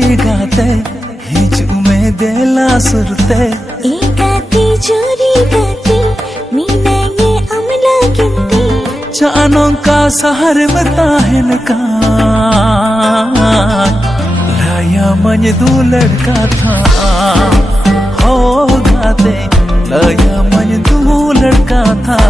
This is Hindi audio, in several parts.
चोरी गाते हिजू में देला सुरते गाती चोरी गाती मीना ये अमला गिनती चानों का सहर बताहन का लाया मन दू लड़का था हो गाते लाया मन दू लड़का था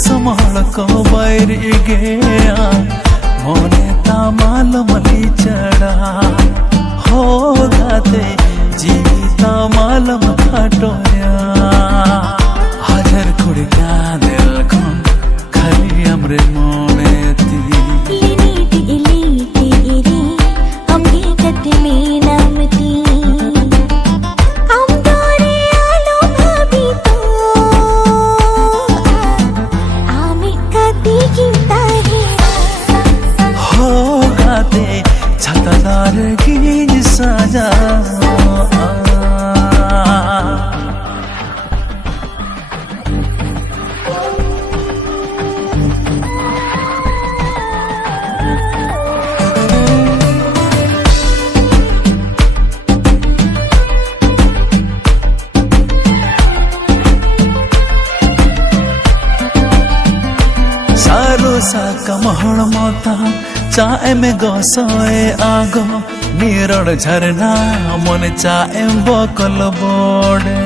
संभाल को बैर गया मोने तामाल मली चढ़ा हो गाते जीता माल मटोया हाजर खुड़ का दिल कौन खाली हमरे मोने ती छतादार की साजा सारो सा कमहण मोता चाय में गोसोए आगो नीरण झरना मन चाय बकल बोड़े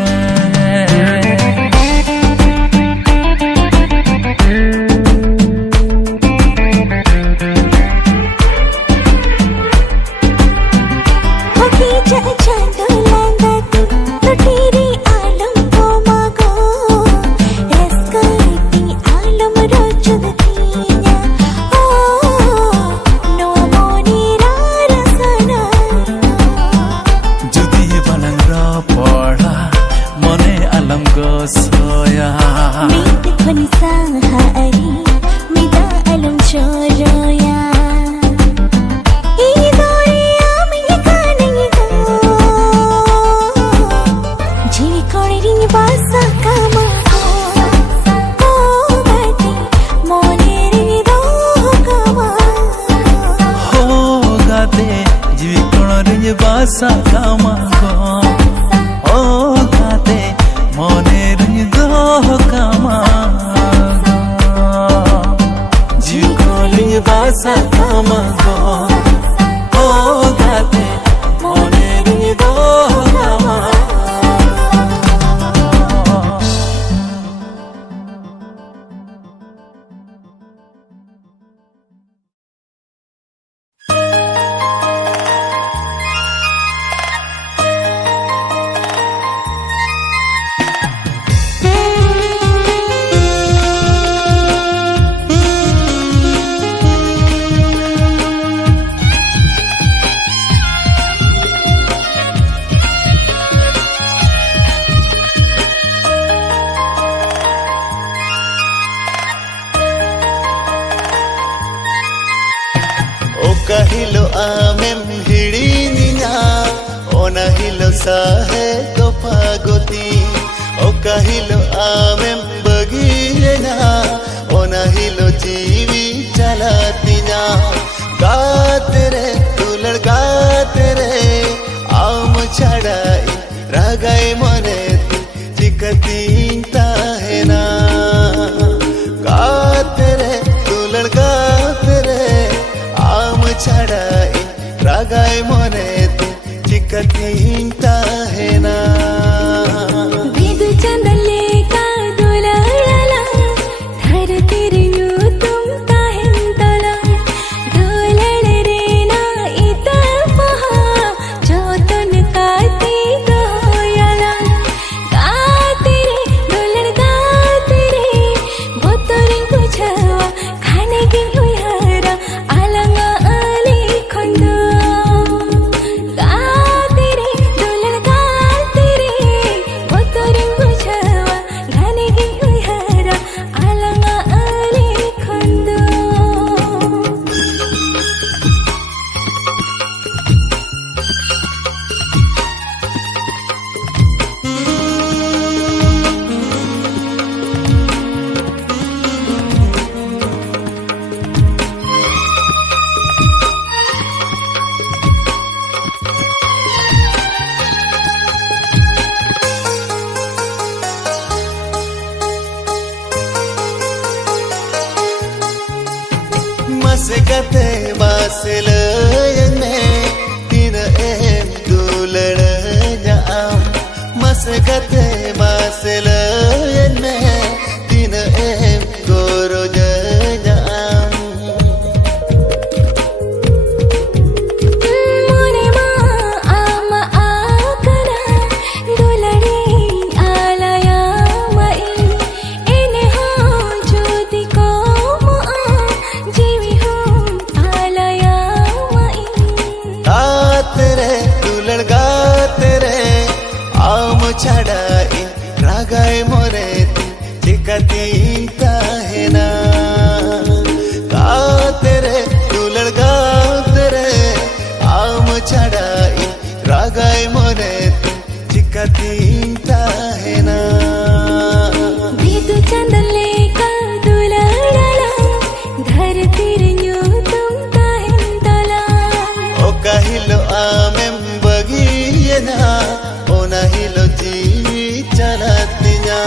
सोया मीत खनी सहारी मिदा अलम चोरोया ई दोरिया में काने गो जीवी कोणे रिंग बासा कामा हो गाते मोने रिंग दो कामा हो गाते जीवी कोणे रिंग बासा कामा हो गाते मोने दो कामा जीव बासा कामा हो गाते मोने दो कामा Okahilo amem hirinya, onahilo sahe topagoti. Okahilo amem bagirena, onahilo jiwi jalatinya. गाते रे दुलड़ गाते रे आम छड़ाई रागाई मने चिकती है ना गाते रे दुलड़ गाते रे आम छड़ाई रागाई मने चिकती है ना बिदु चंदले का दुलाला धरती रियू तुम ताहिंतला दुलड़ रे ना इता पहा जो तन काती गोयला गाते रे दुलड़ गाते रे बोतरिंग कुछवा खाने की हुयारा अलंगा आली खंडो गाते रे दुलड़ गाते रे बोतरिंग कुछवा खाने की हुयारा अलंगा आली खंडो मस्कते बासलयने तीन एम दुलड़ जाम मस्कते बासलयने तीन एम गोरो जाम मोने मा आम आकरा दुलड़ी आलया मई एने हो ज्योति को जीवी हो आलया मई गाते रे दुलड़ गाते रे आम छड़ाई रागाई मोरे चिकती है ना गाते रे दुलड़ गाते रे आम छड़ाई रागाई मोरे चिकती है ना बिदु चंदले का दुलाला धरती रियू तुम ताहिंतला ओ कहिलो आमें बगिये ना ओ नहिलो जी चलतिया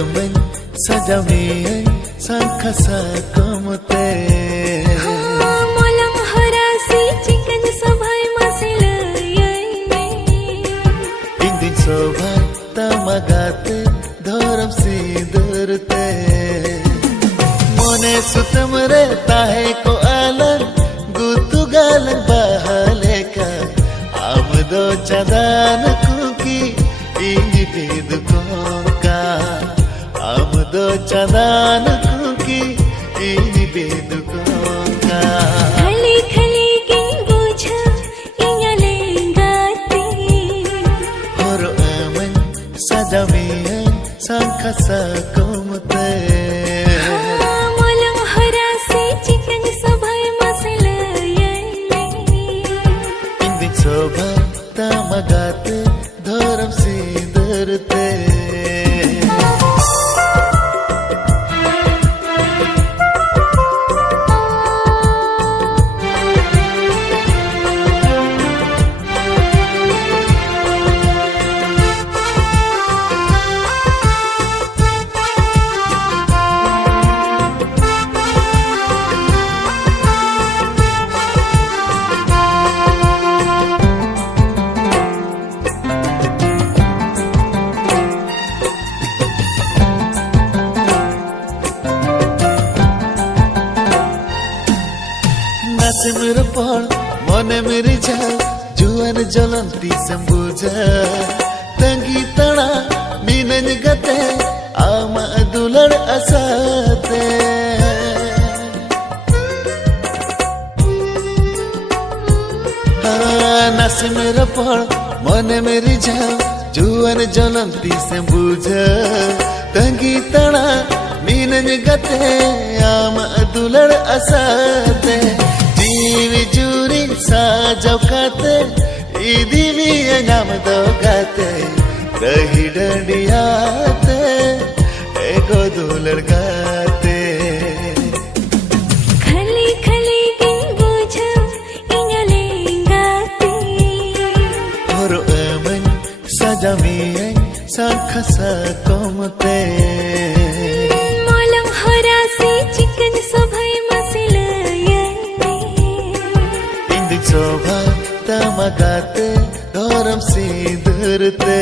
aman sajamian sangka sakomte molang harasi chikan sabhai masilayai indin sobha tamagate dharam sidurte mone sutamre tahe ko alan gutu galan bahaleka amdo chadan kuki ini bedukoka amdo chadan kuki ini bedukoka khali khali king bujha ingale gati horo aman sajamian sangka sakomte molang harasi chikan sabhai masilayai indin sobha tamagate dharam sidurte नाचे मेरो पढ़ मने मेरी जा जुअन जलंती संबुझा तंगी तड़ा मीनन गते आमा दुलड़ असाते नाचे मेरो पढ़ मने मेरी जा जुअन जलंती संबुझा तंगी तड़ा मीनन गते आमा दुलड़ असाते जीवी जूरी साजव काते इदिवी नाम दो गाते रही डंडियाते एको दुलड़ गाते khali khali king bujha ingale gati horo aman sajamian sangka sakomte molang harasi chikan sabhai masilayai indin sobha tamagate dharam sidurte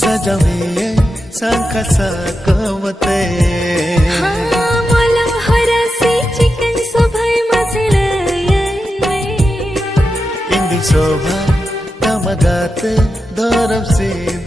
sajamian sangka sakomte molang harasi chikan sabhai masilayai indin sobha tamagate dharam sidurte